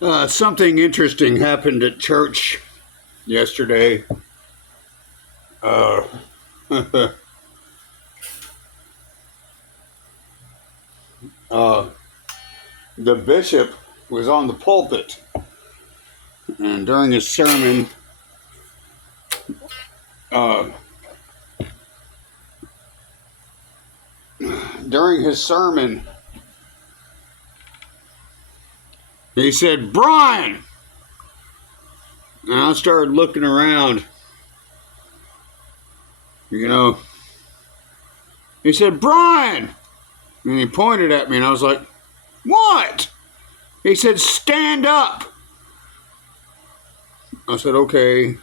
Something interesting happened at church yesterday. Uh, uh, the bishop was on the pulpit, and during his sermon, uh, he said, "Brian," and I started looking around. You know, he said, "Brian," and he pointed at me, and I was like, "What?" He said, "Stand up." I said, "Okay."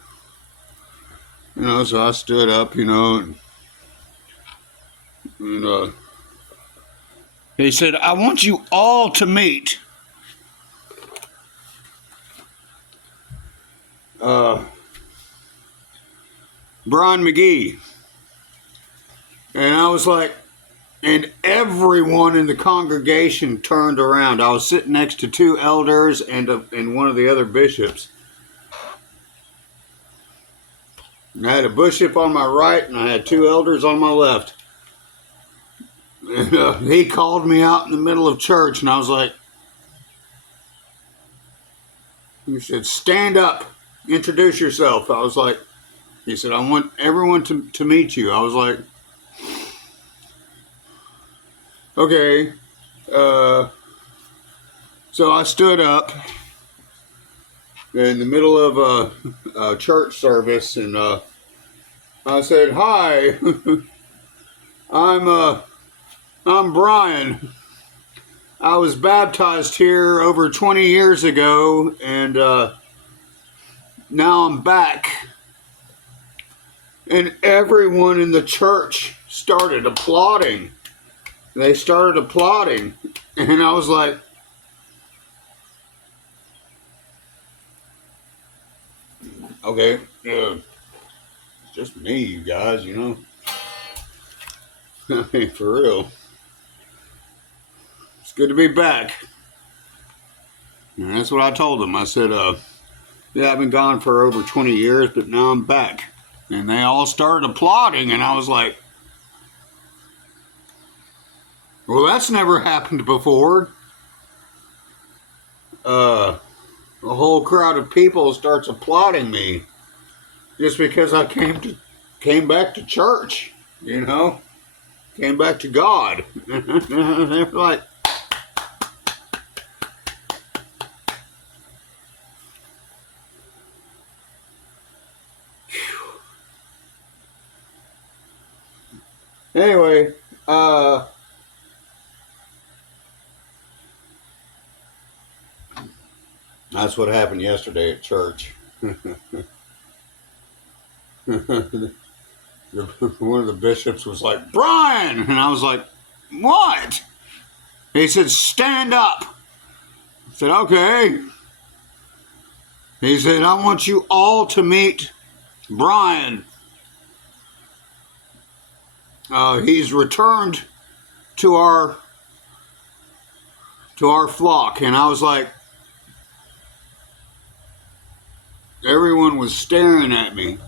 So I stood up, and he said, "I want you all to meet Brian McGee." And I was like, and everyone in the congregation turned around. I was sitting next to two elders and one of the other bishops. And I had a bishop on my right, and I had two elders on my left. And he called me out in the middle of church, and I was like, he said, "Stand up, introduce yourself." I was like, he said, "I want everyone to meet you." I was like, okay. So I stood up in the middle of a church service, and I said, "Hi, I'm Brian. I was baptized here over 20 years ago, and now I'm back." And everyone in the church started applauding. They started applauding, and I was like, okay, it's just me, you guys, I mean, for real. It's good to be back. And that's what I told them. I said, yeah, I've been gone for over 20 years, but now I'm back. And they all started applauding, and I was like, well, that's never happened before. A whole crowd of people starts applauding me just because I came back to church, came back to God. They're like, anyway, that's what happened yesterday at church. One of the bishops was like, "Brian!" And I was like, "What?" He said, "Stand up." I said, "Okay." He said, "I want you all to meet Brian. He's returned to our flock." And I was like, everyone was staring at me.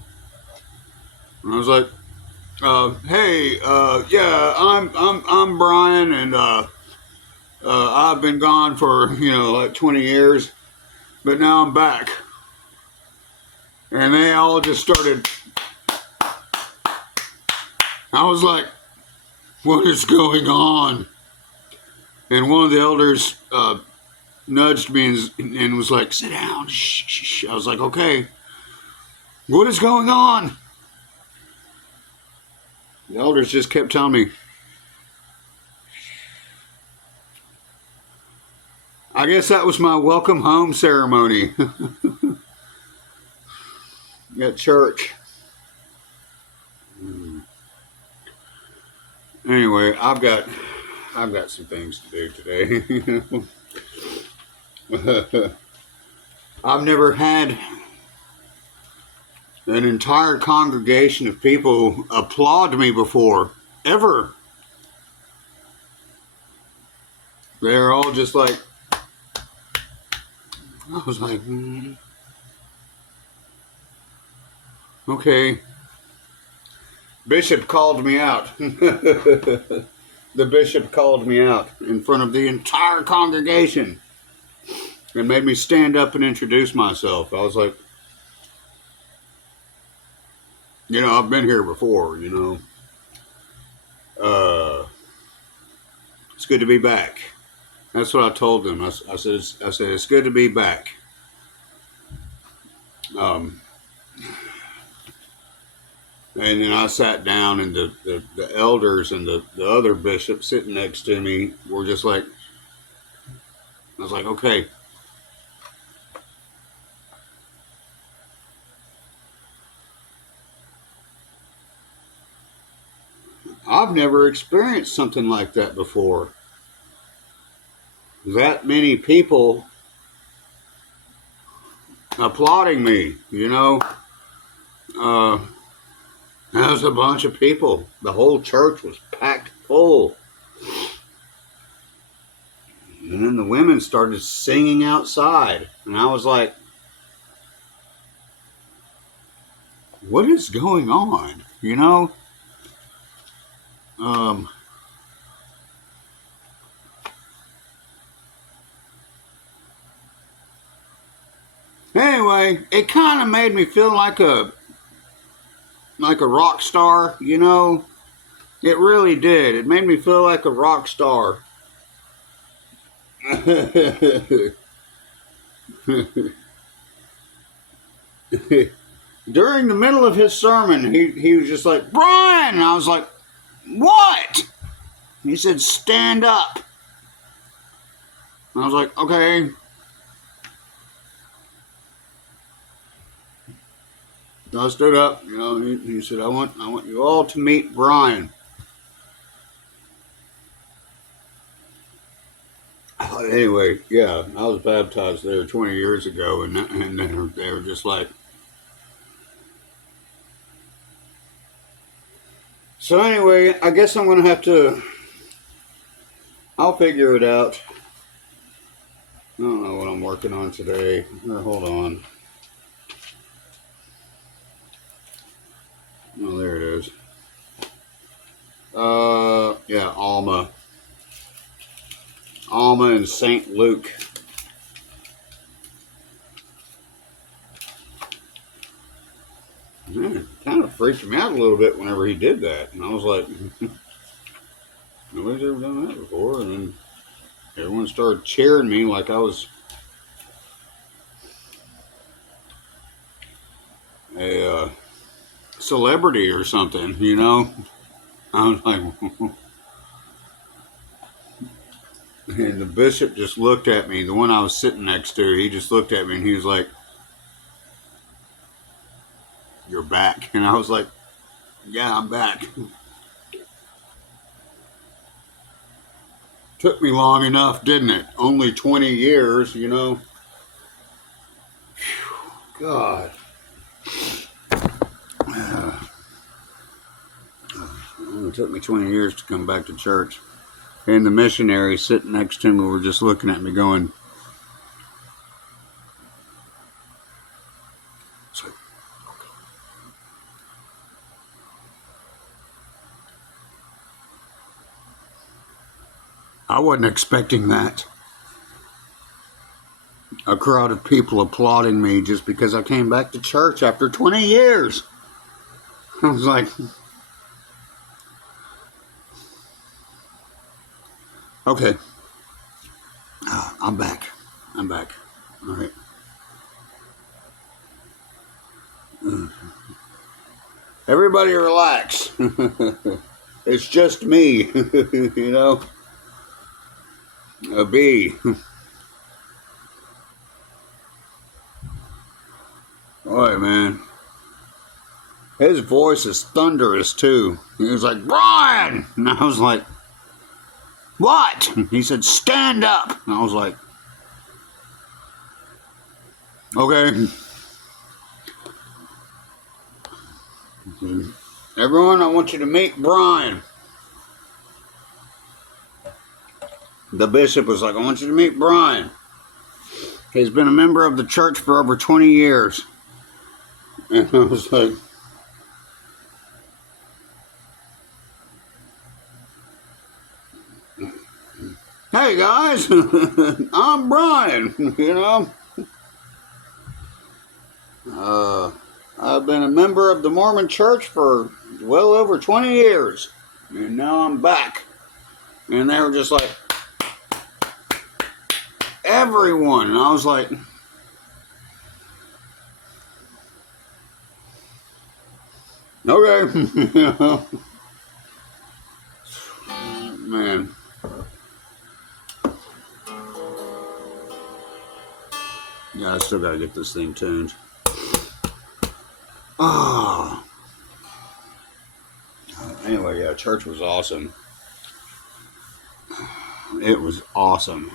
And I was like, "Hey, yeah, I'm Brian, and I've been gone for like 20 years, but now I'm back." And they all just started. I was like, "What is going on?" And one of the elders nudged me and was like, "Sit down." Shh, shh, shh. I was like, "Okay, what is going on?" The elders just kept telling me. I guess that was my welcome home ceremony at church. Anyway, I've got some things to do today. I've never had an entire congregation of people applaud me before, ever. They're all just like I was like, okay. Bishop called me out. The bishop called me out in front of the entire congregation and made me stand up and introduce myself. I was like, I've been here before, It's good to be back. That's what I told them. I said, it's good to be back. Um, and then I sat down, and the elders and the other bishop sitting next to me were just like, I was like, okay. I've never experienced something like that before. That many people applauding me, Uh, there was a bunch of people. The whole church was packed full. And then the women started singing outside. And I was like, what is going on? Um, anyway, it kind of made me feel like a rock star, It really did. It made me feel like a rock star. During the middle of his sermon, he was just like, Brian! And I was like, what? He said, stand up. And I was like, okay. I stood up, he said, I want you all to meet Brian. Anyway, yeah, I was baptized there 20 years ago, and they were just like. So anyway, I guess I'm going to have to. I'll figure it out. I don't know what I'm working on today. Hold on. Oh, there it is. Yeah, Alma and St. Luke. Man, it kind of freaked me out a little bit whenever he did that. And I was like, nobody's ever done that before. And then everyone started cheering me like I was a celebrity or something, I was like, and the bishop just looked at me. The one I was sitting next to, he just looked at me and he was like, you're back. And I was like, yeah, I'm back. Took me long enough, didn't it? Only 20 years, Whew, God. It took me 20 years to come back to church. And the missionaries sitting next to me were just looking at me going, so, okay. I wasn't expecting that. A crowd of people applauding me just because I came back to church after 20 years. I was like, okay, I'm back. All right. Everybody relax. It's just me, a bee. Boy, man. His voice is thunderous, too. He was like, Brian! And I was like, what? He said, stand up. And I was like, okay. Everyone, I want you to meet Brian. The bishop was like, I want you to meet Brian. he's been a member of the church for over 20 years. And I was like, hey guys, I'm Brian, you know. I've been a member of the Mormon church for well over 20 years. And now I'm back. And they were just like, everyone. And I was like, okay. You know, man. Yeah, I still gotta get this thing tuned. Ah. Anyway, yeah, church was awesome. It was awesome.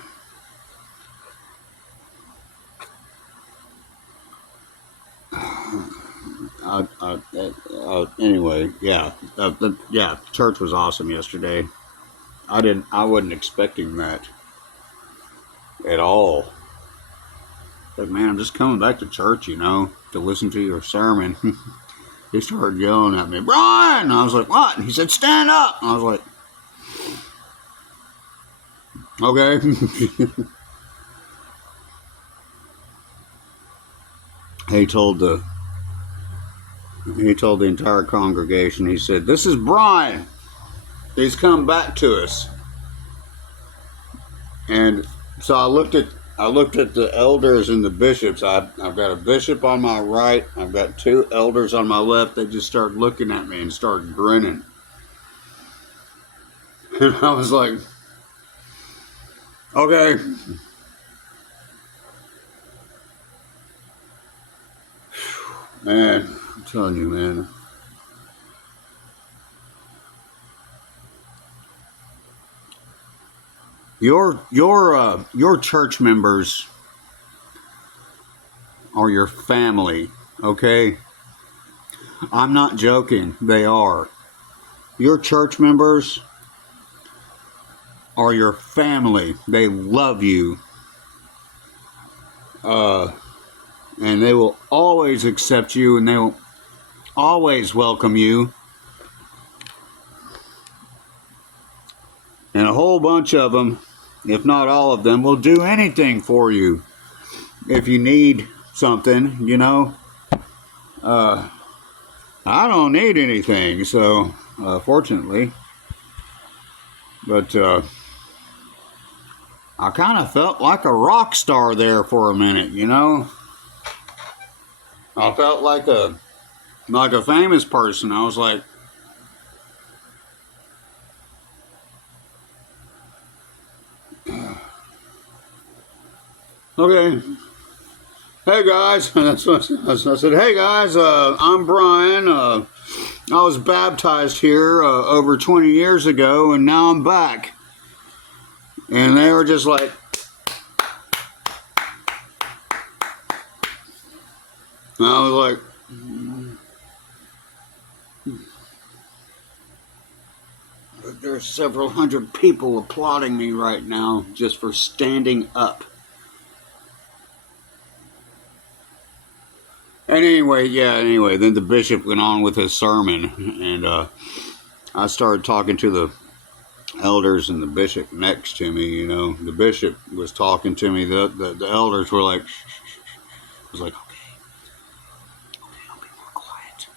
Anyway, yeah, yeah, church was awesome yesterday. I wasn't expecting that at all. Like, man, I'm just coming back to church, you know, to listen to your sermon. He started yelling at me, Brian! I was like, what? And he said, stand up! I was like, okay. he told the entire congregation, he said, this is Brian. He's come back to us. And so I looked at the elders and the bishops. I've got a bishop on my right. I've got two elders on my left. They just started looking at me and started grinning. And I was like, okay. Man, I'm telling you, man. Your church members are your family, okay? I'm not joking. They are. Your church members are your family. They love you. And they will always accept you, and they will always welcome you. And a whole bunch of them, if not all of them, will do anything for you. If you need something, you know. I don't need anything, so fortunately. But I kind of felt like a rock star there for a minute, you know. I felt like a famous person. I was like, okay, hey guys. That's what I said. Hey guys, I'm Brian. I was baptized here over 20 years ago, and now I'm back. And they were just like, I was like, there's several hundred people applauding me right now just for standing up. And anyway, then the bishop went on with his sermon, and I started talking to the elders and the bishop next to me, you know. The bishop was talking to me. The elders were like, shh, shh, shh. I was like, okay, I'll be more quiet.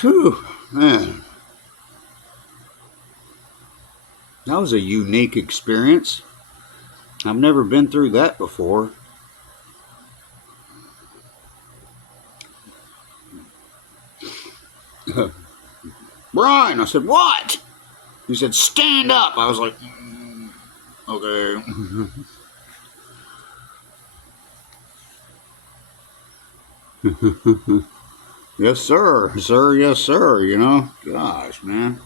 Whew, man. That was a unique experience. I've never been through that before. Brian, I said, what? He said, stand up. I was like, okay. Yes, sir. Sir, yes, sir. You know, gosh, man.